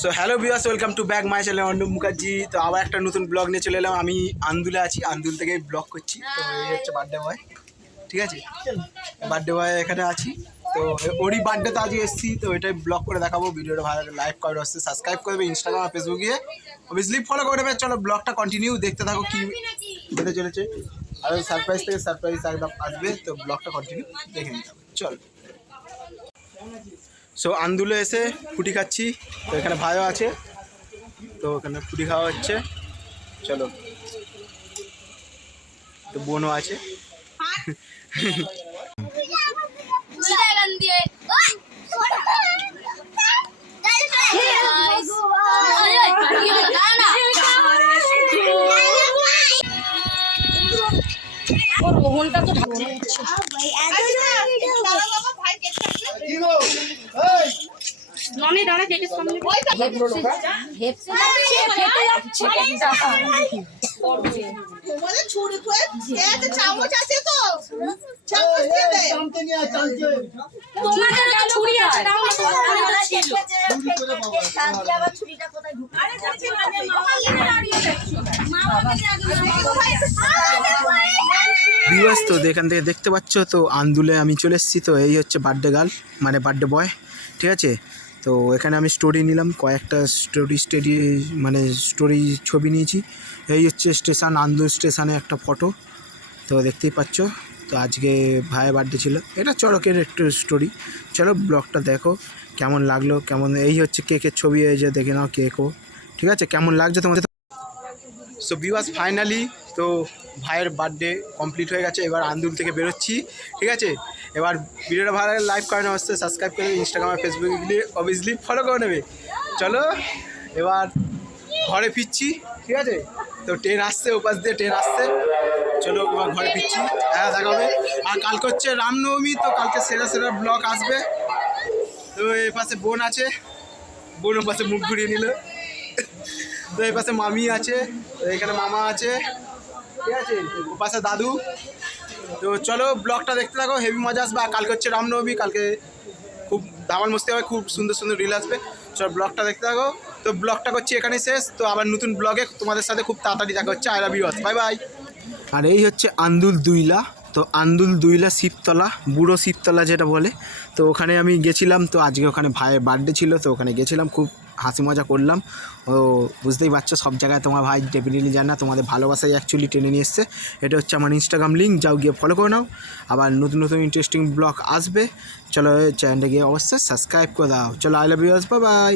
So hello viewers, welcome to back my channel Arnab Mukherjee. তো আবার একটা নতুন ব্লগ নিয়ে চলে এলাম। আমি আন্দুলে আছি, আন্দুল থেকে ব্লগ করছি। তো এই হচ্ছে বার্থডে বয়, ঠিক আছে? বার্থডে বয় এখানে আছি। তো ওরই বার্থডেতে আজকে এসেছি, তো এটাই ব্লগ করে দেখাবো। ভিডিওটা ভালো লাগে লাইক করে আসছে, সাবস্ক্রাইব করবে ইনস্টাগ্রাম আর ফেসবুক গিয়ে অবভিয়াসলি ফলো করে দেবে। চলো ব্লগটা কন্টিনিউ দেখতে থাকো, কি হতে চলেছে। আর সারপ্রাইজ থেকে সারপ্রাইজ একদম আসবে, তো ব্লগটা কন্টিনিউ দেখে নিতে হবে। চল। সো আন্দুলে এসে ফুটি খাচ্ছি। তো এখানে ভাইও আছে, তো ওখানে ফুটি খাওয়া হচ্ছে। চলো, তো বোনও আছে। ননি দাঁড়া কেকের সামনে হেপসে যাচ্ছে ফেটে যাচ্ছে কেকটা তোমাদের ছুরি করে এতে চামচ আছে তো চামচ দিয়ে দে চামচে নিয়ে চামচে তোমাদের তো ছুরি আছে দাও না তোমাদের তো ছিল চামচে আবার ছুরিটা কোথায় ঢুকে আরে যাচ্ছে মানে মামা নিয়ে দাঁড়িয়ে যাচ্ছে মামা ভিউয়ার্স, তো এখান থেকে দেখতে পাচ্ছ, তো আন্দুলে আমি চলে এসেছি। তো এই হচ্ছে বার্থডে গার্ল, মানে বার্থডে বয়, ঠিক আছে? তো এখানে আমি স্টোরি নিলাম, কয়েকটা স্টোরি মানে স্টোরি ছবি নিয়েছি। এই হচ্ছে স্টেশন, আন্দুল স্টেশনে একটা ফটো, তো দেখতেই পাচ্ছ। তো আজকে ভাইয়ের বার্থডে ছিল, এটা চড়কের একটু স্টোরি। চলো ব্লগটা দেখো কেমন লাগলো, কেমন। এই হচ্ছে কেকের ছবি, এই যে দেখে নাও কেকও, ঠিক আছে? কেমন লাগছে তোমাদের? সো ভিউয়ার্স, ফাইনালি তো ভাইয়ের বার্থডে কমপ্লিট হয়ে গেছে। এবার আন্দুল থেকে বেরোচ্ছি, ঠিক আছে? এবার ভিডিওটা ভালো লাগে লাইক করে অবশ্যই, সাবস্ক্রাইব করে ইনস্টাগ্রাম আর ফেসবুকে গিয়ে অবভিয়াসলি ফলো করে নেবে। চলো এবার ঘরে ফিরছি, ঠিক আছে? তো ট্রেন আসছে, ওপাশ দিয়ে ট্রেন আসছে। চলো এবার ঘরে ফিরছি, হ্যাঁ দেখা হবে। আর কালকে হচ্ছে রামনবমী, তো কালকে সেরা সেরা ব্লগ আসবে। তো এই পাশে বোন আছে, বোন ও পাশে মুখ ঘুরিয়ে নিল। তো এই পাশে মামি আছে, তো এখানে মামা আছে, ঠিক আছে? ও পাশে দাদু। তো চলো ব্লগটা দেখতে থাকো, হেভি মজা আসবে। আর কালকে হচ্ছে রামনবমী, কালকে খুব ধামাল মস্তি হবে, খুব সুন্দর সুন্দর রিল আসবে। চলো ব্লগটা দেখতে থাকো। তো ব্লগটা করছি এখানেই শেষ। তো আবার নতুন ব্লগে তোমাদের সাথে খুব তাড়াতাড়ি দেখা হচ্ছে। I love you, bye bye. আর এই হচ্ছে আন্দুল দুইলা। তো আন্দুল দুইলা শিবতলা, বুড়ো শিবতলা যেটা বলে। তো ওখানে আমি গেছিলাম, তো আজকে ওখানে ভাইয়ের বার্থডে ছিল, তো ওখানে গেছিলাম, খুব হাসি মজা করলাম। ও বুঝতেই পারছো, সব জায়গায় তোমার ভাই ডেফিনেটলি জানে না, তোমাদের ভালোবাসাই অ্যাকচুয়ালি টেনে নিয়ে এসছে। এটা হচ্ছে আমার ইনস্টাগ্রাম লিঙ্ক, যাও গিয়ে ফলো করে নাও। আবার নতুন নতুন ইন্টারেস্টিং ব্লগ আসবে। চলো চ্যানেলটা গিয়ে অবশ্যই সাবস্ক্রাইব করে দাও। চলো I love you, bye by.